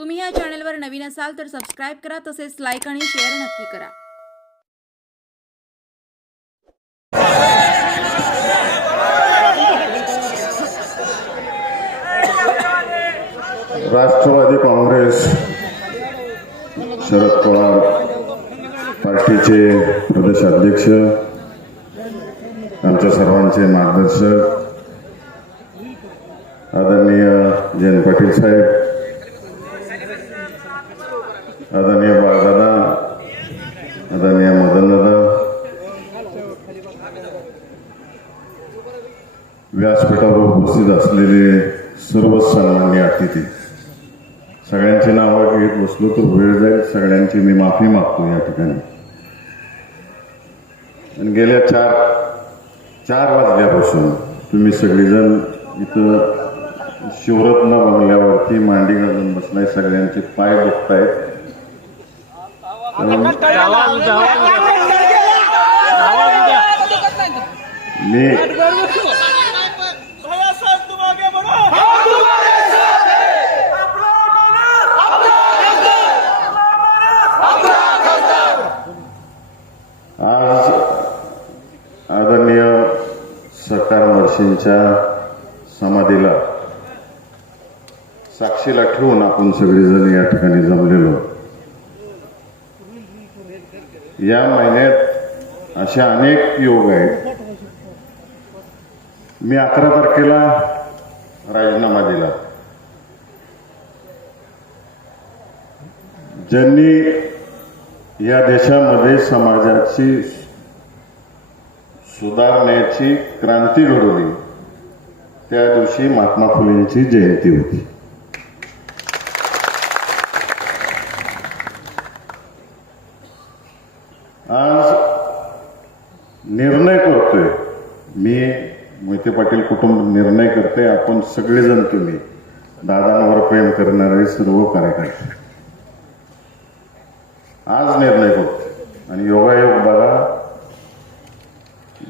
तुम्ही या चॅनलवर नवीन असाल तर सबस्क्राईब करा तसेच लाईक आणि शेअर नक्की करा. राष्ट्रवादी काँग्रेस शरद पवार पार्टीचे प्रदेश अध्यक्ष आमच्या सर्वांचे मार्गदर्शक आदरणीय जयंत पाटील साहेब आदरणीय बाळदादा आदरणीय मदनदादा व्यासपीठावर उपस्थित असलेले सर्व सन्मान्य अतिथी सगळ्यांची नावं घेत बसलो तर वेळ जाईल सगळ्यांची मी माफी मागतो या ठिकाणी आणि गेल्या चार चार वाजल्यापासून तुम्ही सगळेजण इथं शिवरत्न बंगल्यावरती मांडी घालून बसलाय सगळ्यांचे पाय दुखतायत मी भैया साहब तुम आगे बढ़ो आज आदरणीय सरकार वर्षींच्या समाधीला साक्षीला ठेवून आपण सगळेजण या ठिकाणी जमलेलो या महिन्यात अशा अनेक योग आहेत. मी अकरा तारखेला राजीनामा दिला. ज्यांनी या देशामध्ये समाजाची सुधारण्याची क्रांती घडवली त्या दिवशी महात्मा फुलेंची जयंती होती. निर्णय करतोय. मी मोहिते पाटील कुटुंब निर्णय करते आपण सगळेजण तुम्ही. दादांवर प्रेम करणारे सर्व कार्यकर्ते. आज निर्णय करतो आणि योगायोग बघा.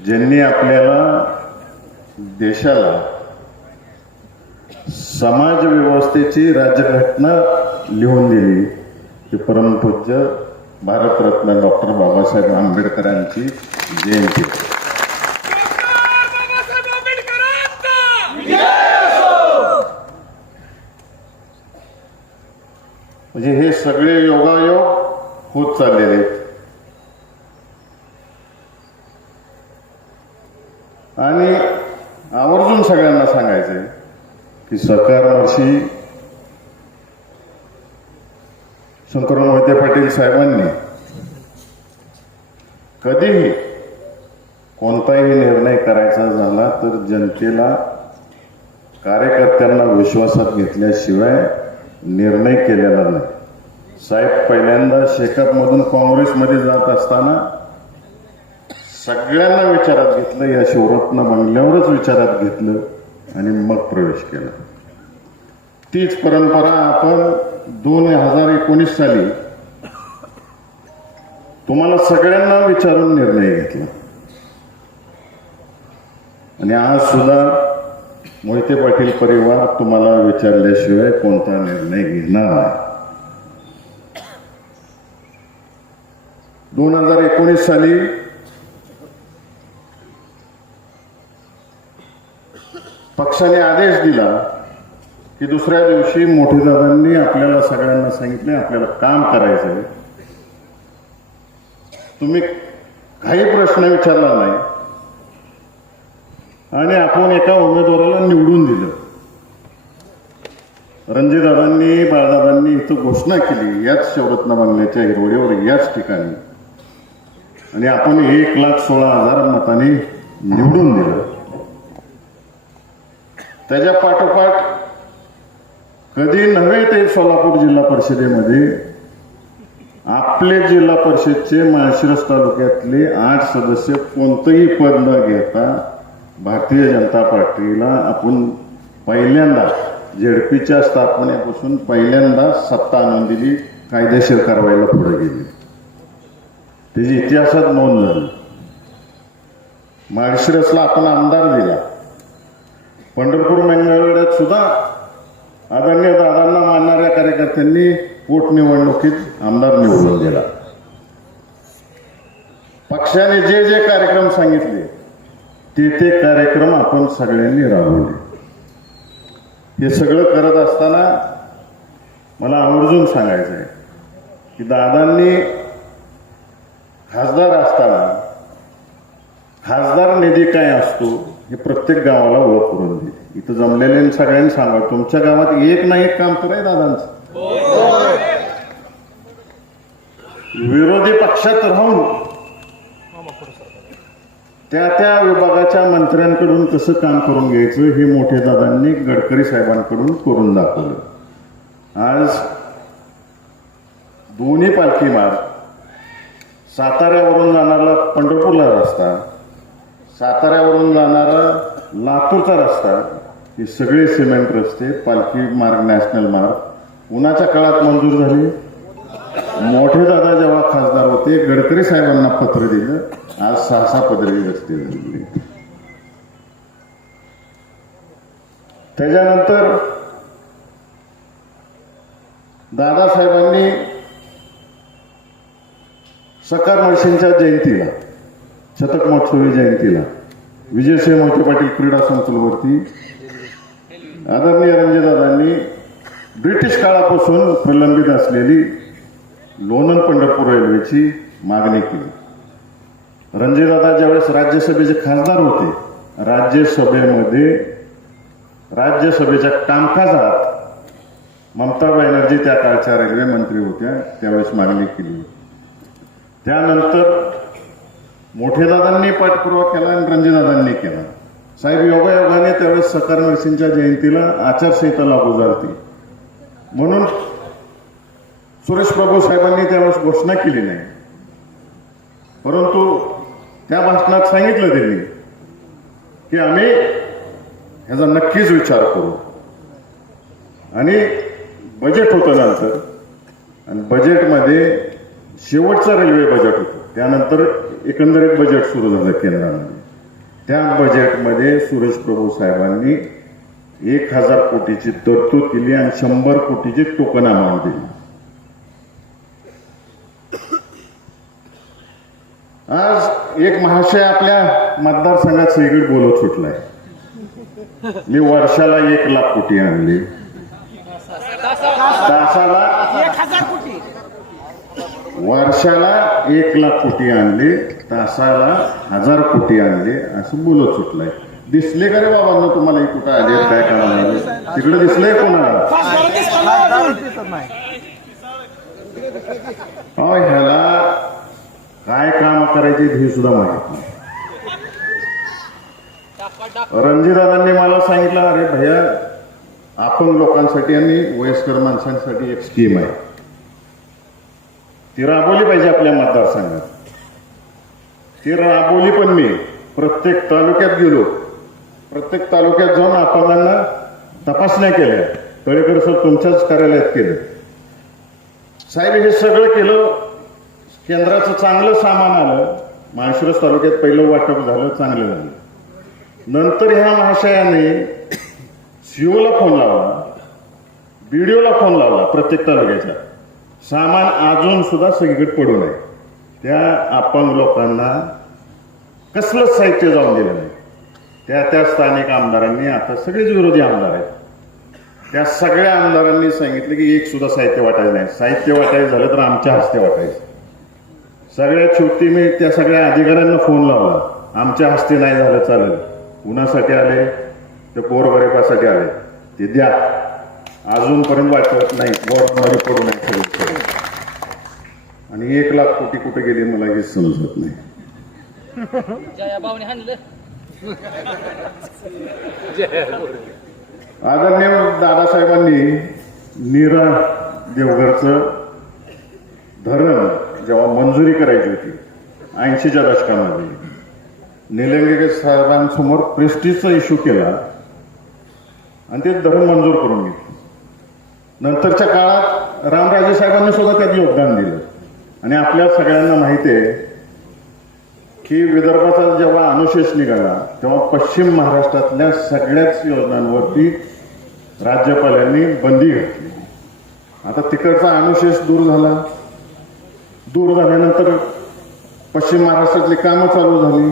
ज्यांनी आपल्याला देशाला समाज व्यवस्थेची राज्यघटना लिहून दिली ते परमपूज्य भारतरत्न डॉक्टर बाबासाहेब आंबेडकरांची जयंती. म्हणजे हे सगळे योगायोग होत चाललेले आहेत. आणि आवर्जून सगळ्यांना सांगायचंय की सरकार वर्षी शंकर मोहिते पाटील साहेबांनी कधीही कोणताही निर्णय करायचा झाला तर जनतेला कार्यकर्त्यांना विश्वासात घेतल्याशिवाय निर्णय केलेला नाही. साहेब पहिल्यांदा शेकअपमधून काँग्रेसमध्ये जात असताना सगळ्यांना विचारात घेतलं या शिवरत्न बंगल्यावरच विचारात घेतलं आणि मग प्रवेश केला. तीच परंपरा आपण दोन हजार एकोणीस साली तुम्हाला सगळ्यांना विचारून निर्णय घेतला. आणि आज सुद्धा मोहिते पाटील परिवार तुम्हाला विचारल्याशिवाय कोणता निर्णय घेणार नाही. दोन हजार एकोणीस साली पक्षाने आदेश दिला की दुसऱ्या दिवशी मोठेदादांनी आपल्याला सगळ्यांना सांगितले आपल्याला काम करायचंय. तुम्ही काही प्रश्न विचारला नाही. आणि आपण एका उमेदवाराला निवडून दिलं. रणजीदादांनी बाळदादांनी इथं घोषणा केली याच शिवरत्न बांगल्याच्या हिरवळीवर याच ठिकाणी. आणि आपण एक लाख सोळा हजार मताने निवडून दिलं. त्याच्या पाठोपाठ कधी नव्हे ते सोलापूर जिल्हा परिषदेमध्ये. आपले जिल्हा परिषदचे माळशिरस तालुक्यातले आठ सदस्य कोणतंही पद न घेता भारतीय जनता पार्टीला आपण पहिल्यांदा झेडपीच्या स्थापनेपासून पहिल्यांदा सत्ता आणून दिली कायदेशीर कारवाईला पुढे गेली. त्याची इतिहासात नोंद झाली. माळशिरसला आपण आमदार दिला. पंढरपूर मंगळवेड्यात सुद्धा आदरणीय दादांना मानणाऱ्या कार्यकर्त्यांनी पोटनिवडणुकीत आमदार निवडून दिला. पक्षाने जे जे कार्यक्रम सांगितले ते ते कार्यक्रम आपण सगळ्यांनी राबवले. हे सगळं करत असताना मला आवर्जून सांगायचं आहे की दादांनी खासदार असताना खासदार निधी काय असतो हे प्रत्येक गावाला ओळख करून दिली. इथं जमलेले सगळ्यांनी सांगा तुमच्या गावात एक ना एक काम तर आहे दादांचं. विरोधी पक्षात राहून त्या त्या विभागाच्या मंत्र्यांकडून कसं काम करून घ्यायचं हे मोठे दादांनी गडकरी साहेबांकडून करून दाखवलं. आज दोन्ही पालखी मार्ग साताऱ्यावरून जाणारा पंढरपूरला रस्ता साताऱ्यावरून जाणारा लातूरचा रस्ता हे सगळे सिमेंट रस्ते पालखी मार्ग नॅशनल मार्ग उन्हाच्या काळात मंजूर झाले. मोठे दादा जेव्हा खासदार होते गडकरी साहेबांना पत्र दिलं आज सहा सहा पदरी रस्ते त्याच्यानंतर दादासाहेबांनी सकार मळशींच्या जयंतीला शतक महोत्सवी जयंतीला विजयसिंह मोहिते पाटील क्रीडा संकुलवरती आदरणीय रणजितदादांनी ब्रिटिश काळापासून प्रलंबित असलेली लोणंद पंढरपूर रेल्वेची मागणी केली. रणजीदादा ज्यावेळेस राज्यसभेचे खासदार होते राज्यसभेमध्ये राज्यसभेच्या कामकाजात ममता बॅनर्जी त्या काळच्या रेल्वे मंत्री होत्या त्यावेळेस मागणी केली. त्यानंतर मोठेदादांनी पाठपुरावा केला आणि रणजीदादांनी केला. साहेब योगायोगाने त्यावेळेस सकार नरसिंहच्या जयंतीला आचारसंहिता लागू झाली म्हणून सुरेश प्रभू साहेबांनी त्यावेळेस घोषणा केली नाही. परंतु त्या भाषणात सांगितलं त्यांनी की आम्ही ह्याचा नक्कीच विचार करू. आणि बजेट होतं नंतर. आणि बजेटमध्ये शेवटचं रेल्वे बजेट होतं. त्यानंतर एकंदरीत बजेट सुरू झालं केंद्रामध्ये. त्या बजेटमध्ये सुरेश प्रभू साहेबांनी एक हजार कोटीची तरतूद केली आणि शंभर कोटीची टोकन अमाऊंट दिली. आज एक महाशय आपल्या मतदारसंघात सगळीकडे बोलत सुटलाय. मी वर्षाला एक लाख कोटी आणले. तासाला वर्षाला एक लाख कोटी आणले. तासाला हजार कोटी आणले असं बोलत सुटलंय. दिसले का रे बाबांना तुम्हाला कुठं आले? काय करायला तिकडे दिसलंय कोणाला? अहो ह्याला काय काम करायचे हे सुद्धा माहीत नाही. रणजितदादांनी मला सांगितलं अरे भैया आपण लोकांसाठी आणि वयस्कर माणसांसाठी एक स्कीम आहे. ती राबवली पाहिजे आपल्या मतदारसंघात. ती राबवली पण मी. प्रत्येक तालुक्यात गेलो. प्रत्येक तालुक्यात जाऊन अपंगांना तपासण्या केल्या. तळेकर सर तुमच्याच कार्यालयात केलं. साहेब हे सगळं केलं. केंद्राचं चांगलं सामान आलं. माळशिरस तालुक्यात पहिलं वाटप झालं चांगलं झालं. नंतर ह्या महाशयाने सीओला फोन लावला. बीडीओला फोन लावला प्रत्येक तालुक्याचा. सामान अजून सुद्धा सगळीकडे पडू नये. त्या अपंग लोकांना कसलंच साहित्य जाऊन दिलं नाही. त्या त्या स्थानिक आमदारांनी आता सगळेच विरोधी आमदार आहेत. त्या सगळ्या आमदारांनी सांगितलं की एक सुद्धा साहित्य वाटायचं नाही. साहित्य वाटायचं झालं तर आमच्या हस्ते वाटायचं. सगळ्यात शेवटी मी त्या सगळ्या अधिकाऱ्यांना फोन लावला. आमच्या हस्ते नाही झालं चालेल. कुणासाठी आले? ते पोरगरेपासाठी आले. ते द्या. अजूनपर्यंत वाटत नाही. गोरमध्ये पडू नाही सगळं. आणि एक लाख कोटी कुठे गेले मला हेच समजत नाही. आदरणीय दादासाहेबांनी नीरा देवघरचं धरण जेव्हा मंजुरी करायची होती ऐंशीच्या दशकामध्ये निलंगेकर साहेबांसमोर प्रेस्टिजचा इश्यू केला आणि ते धरण मंजूर करून घेतलं. नंतरच्या काळात रामराजे साहेबांनी सुद्धा त्यात योगदान दिलं. आणि आपल्या सगळ्यांना माहिती आहे की विदर्भाचा जेव्हा अनुशेष निघाला तेव्हा पश्चिम महाराष्ट्रातल्या सगळ्याच योजनांवरती राज्यपालांनी बंदी घातली. आता तिकडचा अनुशेष दूर झाला. दूर झाल्यानंतर पश्चिम महाराष्ट्रातली कामं चालू झाली.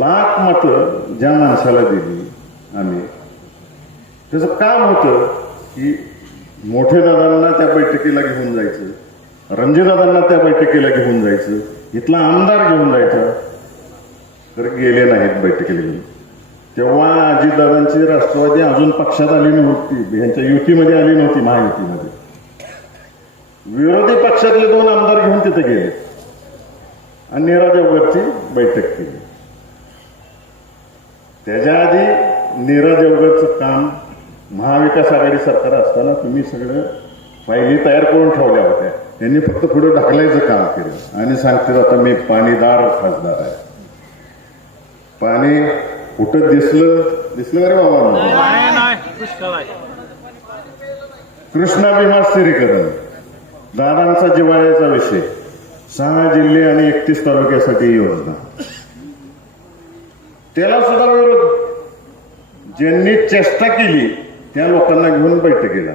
लाख मतं ज्या माणसाला दिली आम्ही. त्याचं काम होतं की मोठे दादांना त्या बैठकीला घेऊन जायचं. रणजीदादांना त्या बैठकीला घेऊन जायचं इथला आमदार घेऊन जायचा. तर गेले नाहीत बैठकीला घेऊन. तेव्हा अजितदादांची राष्ट्रवादी अजून पक्षात आली नव्हती. यांच्या युतीमध्ये आली नव्हती महायुतीमध्ये. विरोधी पक्षातले दोन आमदार घेऊन तिथे गेले. आणि नीरा देवगरची बैठक केली. त्याच्या आधी नीरा देवगरचं काम महाविकास आघाडी सरकार असताना तुम्ही सगळं फायली तयार करून ठेवल्या होत्या. त्यांनी फक्त पुढे ढकलायचं काम केलं. आणि सांगतील आता मी पाणीदार खासदार आहे. पाणी कुठं दिसलं? दिसलं अरे बाबा? कृष्णा भीमा स्थिरीकरण. दादांचा जिव्हाळ्याचा विषय. सहा जिल्हे आणि एकतीस तालुक्यासाठी योजना. त्याला सुद्धा विरोध. ज्यांनी चेष्टा केली त्या लोकांना घेऊन बैठकीला.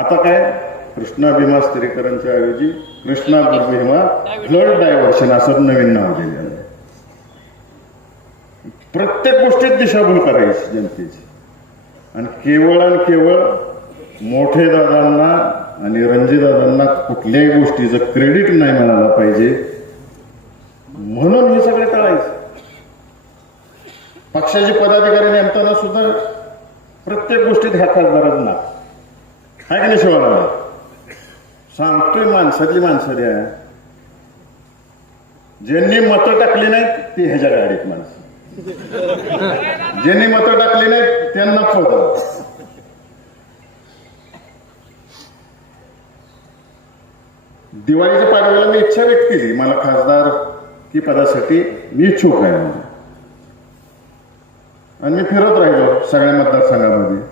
आता काय? कृष्णा भीमा स्थिरीकरणच्या ऐवजी कृष्णा भीमा फ्लड डायव्हर्शन असं नवीन नाव दिलेलं आहे. प्रत्येक गोष्टीत दिशाभूल करायची जनतेची. आणि केवळ आणि केवळ मोठे दादांना आणि रणजीदादांना कुठल्याही गोष्टीचं क्रेडिट नाही मिळाला पाहिजे. म्हणून हे सगळे टाळायचं. पक्षाचे पदाधिकारी नेमताना सुद्धा प्रत्येक गोष्टीत ह्या खासदारांना आहे की नाही शिवाय सांगतोय माणसातली माणसं द्या ज्यांनी मतं टाकली नाहीत ते ह्याच्या गाडीत माणसं. ज्यांनी मतं टाकली नाहीत त्यांना फोटो दिवाळीच्या पाडव्याला मी इच्छा व्यक्त केली. मला खासदार की पदासाठी मी इच्छुक आहे आणि मी फिरत राहिलो सगळ्या मतदारसंघामध्ये.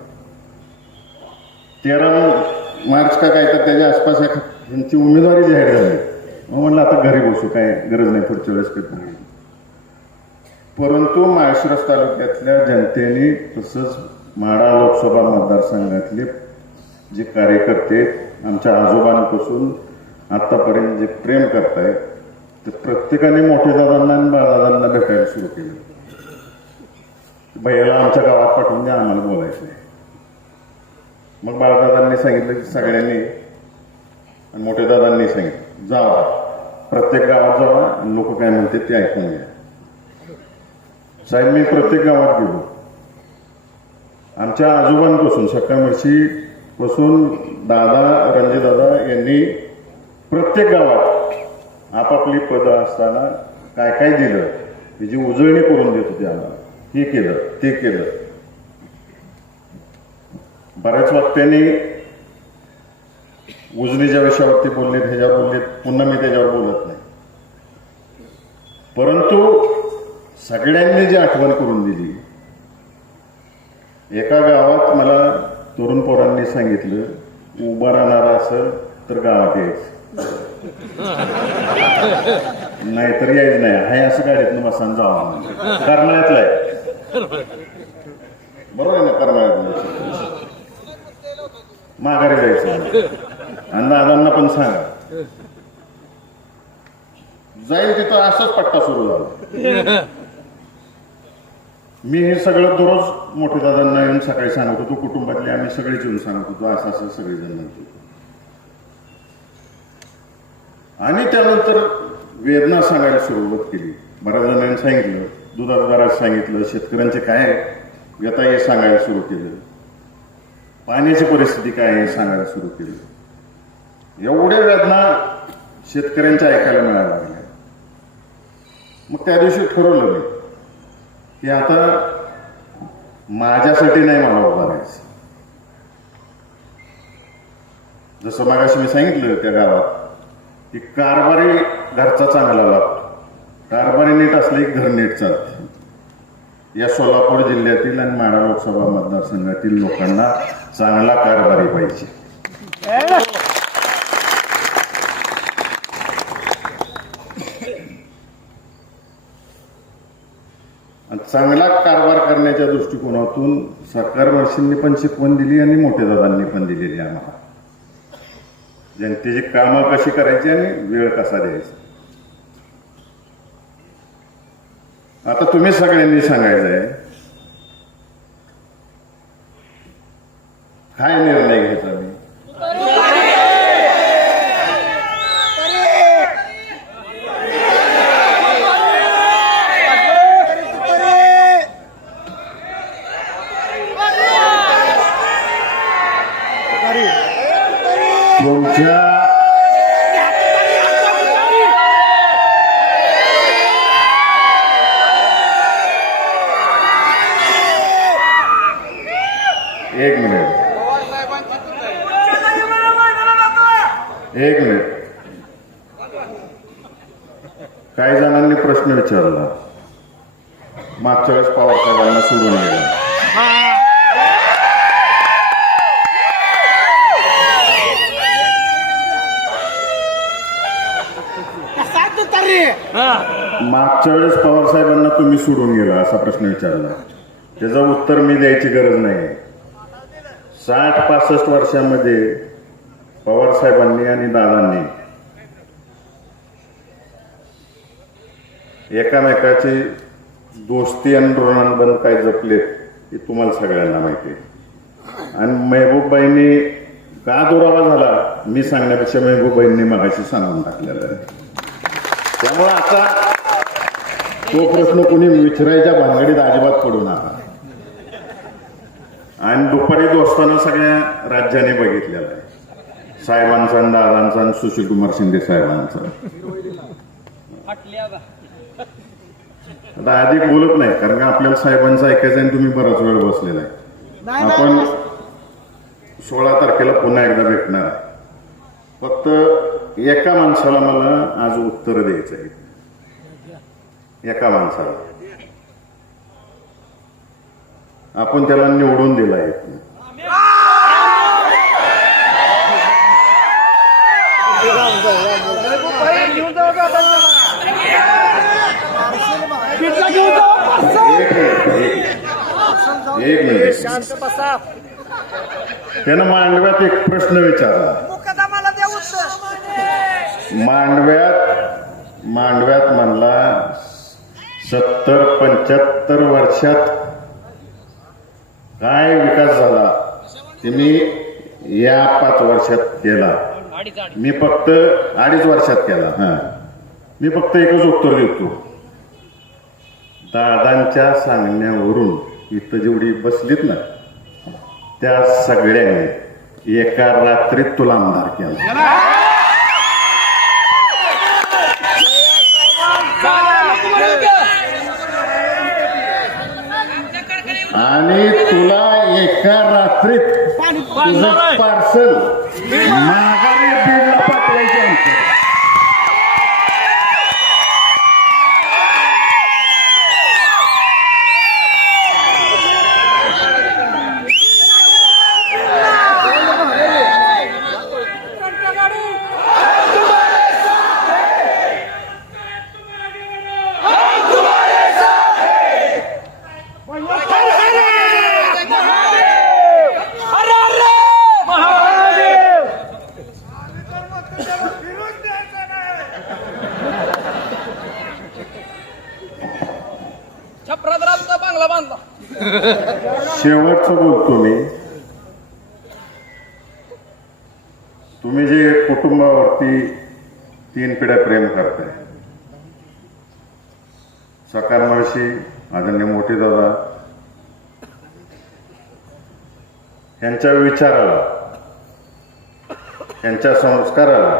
तेरा मार्च का काय तर त्याच्या आसपास एक यांची उमेदवारी जाहीर झाली. मग म्हणलं आता घरी बसू काय गरज नाही पुढच्या वेळेस करतो. परंतु माळशिरस तालुक्यातल्या जनतेने तसंच माडा लोकसभा मतदारसंघातले जे कार्यकर्ते आमच्या आजोबांपासून आतापर्यंत जे प्रेम करतायत ते प्रत्येकाने मोठे दादांना आणि बाळदादांना भेटायला सुरू केलं. भैयाला आमच्या गावात पाठवून द्या आम्हाला बोलायचं आहे मग बाळदादांनी सांगितलं की सगळ्यांनी आणि मोठ्या दादांनी सांगितलं जावा प्रत्येक गावात जावा लोक काय म्हणते ते ऐकून घ्या. साहेब मी प्रत्येक गावात गेलो. आमच्या आजोबांपासून सकाळमर्शी पासून दादा रणजितदादा यांनी प्रत्येक गावात आपापली पदं असताना काय काय दिलं त्याची उजळणी करून देत होती आम्हाला हे केलं ते केलं. बऱ्याच वक्त्यांनी उजनीच्या विषयावरती बोलले ह्याच्यावर बोलले पुन्हा मी त्याच्यावर बोलत नाही. परंतु सगळ्यांनी जी आठवण करून दिली एका गावात मला तरुण पोरांनी सांगितलं उभं राहणार असेल तर गावात यायचं. नाहीतर यायचं नाही. हाय असं गाडीतनं बसान जावा करमाळ्यातलं आहे. बरोबर आहे ना करमाळ्यातलं माघारी जायचं. आणि दादांना पण सांगा. जाईल तिथं असाच पट्टा सुरू झाला. मी हे सगळं दररोज मोठे दादांना येऊन सकाळी सांगत होतो कुटुंबातले आम्ही सगळेच येऊन सांगत होतो असं असं सगळेजण म्हणत होतो. आणि त्यानंतर वेदना सांगायला सुरुवात केली. बऱ्याच जणांनी सांगितलं दुधादारात सांगितलं शेतकऱ्यांचे काय व्यथा हे सांगायला सुरू केलं. पाण्याची परिस्थिती काय आहे सांगायला सुरू केली. एवढ्या वेदना शेतकऱ्यांच्या ऐकायला मिळायला लागल्या मग त्या दिवशी ठरवलं मी की आता माझ्यासाठी नाही मला उभा राहायचं. जसं मागाशी मी सांगितलं त्या गावात की कारभारी घरचा चांगला लागतो. कारभारी नीट असले की घर नीट चालते. या सोलापूर जिल्ह्यातील आणि माढा लोकसभा मतदारसंघातील लोकांना चांगला कारभारी पाहिजे. चांगला कारभार करण्याच्या दृष्टिकोनातून सरकार वर्षींनी पण शिकवण दिली आणि मोठ्या दादांनी पण दिलेली आम्हाला. जनतेची कामं कशी करायची आणि वेळ कसा द्यायचा? आता तुम्ही सगळ्यांनी सांगायचं आहे काय निर्णय घ्यायचा मी तुमच्या एक मिनिट एक मिनिट काही जणांनी प्रश्न विचारला. मागच्या वेळेस पवार साहेबांना सोडून गेला. मागच्या वेळेस पवार साहेबांना तुम्ही सोडून गेला असा प्रश्न विचारला. त्याचं उत्तर मी द्यायची गरज नाही. साठ पासष्ट वर्षामध्ये पवार साहेबांनी आणि दादांनी एकामेकाची दोस्ती आणि ऋणानुबंध काय जपलेत हे तुम्हाला सगळ्यांना माहिती आहे. आणि मेहबूबबाईंनी का दुरावा झाला मी सांगण्यापेक्षा मेहबूबबाईंनी मगाशी सांगून टाकलेला आहे. त्यामुळे आता तो प्रश्न कोणी विचारायच्या भानगडीत अजिबात पडू नका. आणि दुपारी दोस्ताना सगळ्या राज्याने बघितलेलं आहे. साहेबांचा आणि दादांचा आणि सुशील कुमार शिंदे साहेबांचा. आता अधिक बोलत नाही कारण का आपल्याला साहेबांचं ऐकायचं आणि तुम्ही बराच वेळ बसलेला आहे. आपण सोळा तारखेला पुन्हा एकदा भेटणार आहे. फक्त एका माणसाला मला आज उत्तर द्यायचं आहे. एका माणसाला. आपण त्याला निवडून दिला आहे. एक मिनिट त्यानं मांडव्यात एक प्रश्न विचारला. मांडव्यात मांडव्यात म्हणला सत्तर पंच्याहत्तर वर्षात काय विकास झाला? ते मी या पाच वर्षात केला मी फक्त अडीच वर्षात केला. हा. मी फक्त एकच उत्तर देतो. दादांच्या सांगण्यावरून इथं जेवढी बसलीत ना त्या सगळ्यांनी एका रात्रीत तुला आमदार केला. आणि तुला एका रात्रीत तुझं पार्सल तुम्ही जे कुटुंबावरती तीन पिढ्या प्रेम करताय सकार मावशी आदरणीय मोठे दादा. यांच्या विचाराला यांच्या संस्काराला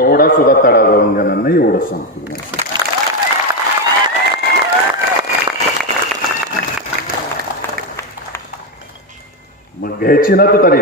एवढा सुद्धा तडा जाऊन देणार नाही एवढं सांगतो मग घ्यायची ना तू तरी.